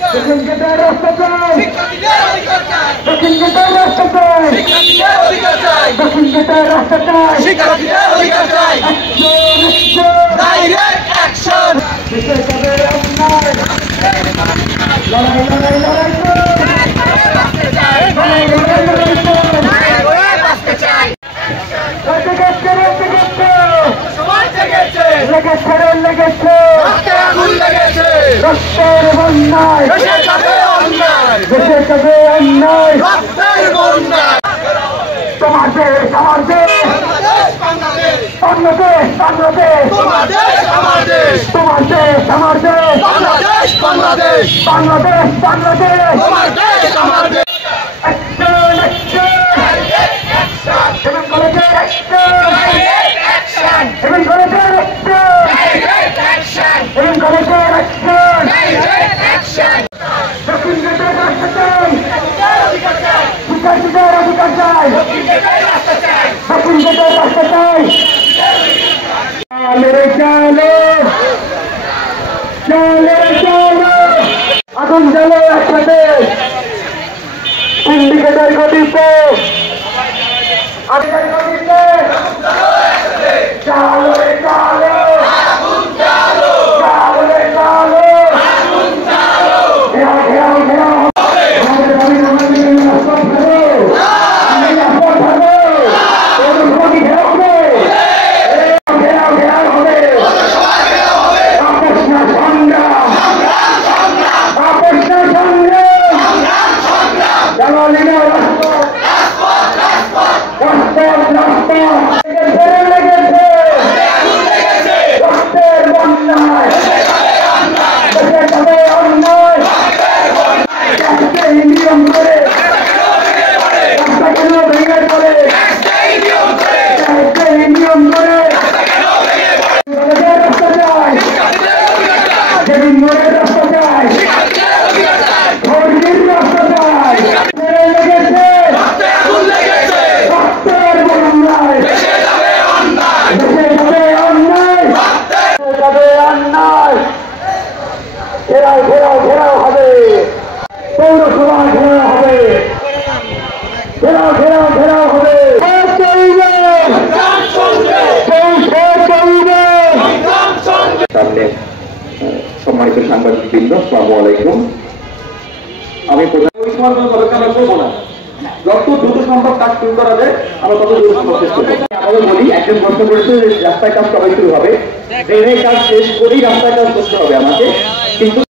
দক্ষিণ গেটের রাস্তা চাই, দক্ষিণ গেটের রাস্তা চাই, দক্ষিণ গেটের রাস্তা চাই, দেশের তাদের অন্যায় লড়াই লড়াই লড়াই রক্তের বন্যায় দেশের কাছে অন্যায় তোমার দেশ আমার দেশ বাংলাদেশ বাংলাদেশ তোমার দেশ আমার দেশ বাংলাদেশ বাংলাদেশ তোমার দেশ আমার দেশ আগুন জ্বালো একসাথে সিন্ডিকেটের গতিতে ঘেরাও হবে, পৌরসভা ঘেরাও হবে সামনে। সম্মানিত সাংবাদিকবৃন্দ, আসসালামু আলাইকুম। আমি আমরা করবো না, যত দ্রুত সম্ভব কাজ শুরু করা যায় আমরা তত দ্রুত সম্ভব চেষ্টা করবো। আমাদের বলি, একজন প্রশ্ন করেছে রাস্তায় কাজ কবে শুরু হবে, ট্রেনের কাজ শেষ করেই রাস্তায় কাজ করতে হবে আমাকে, কিন্তু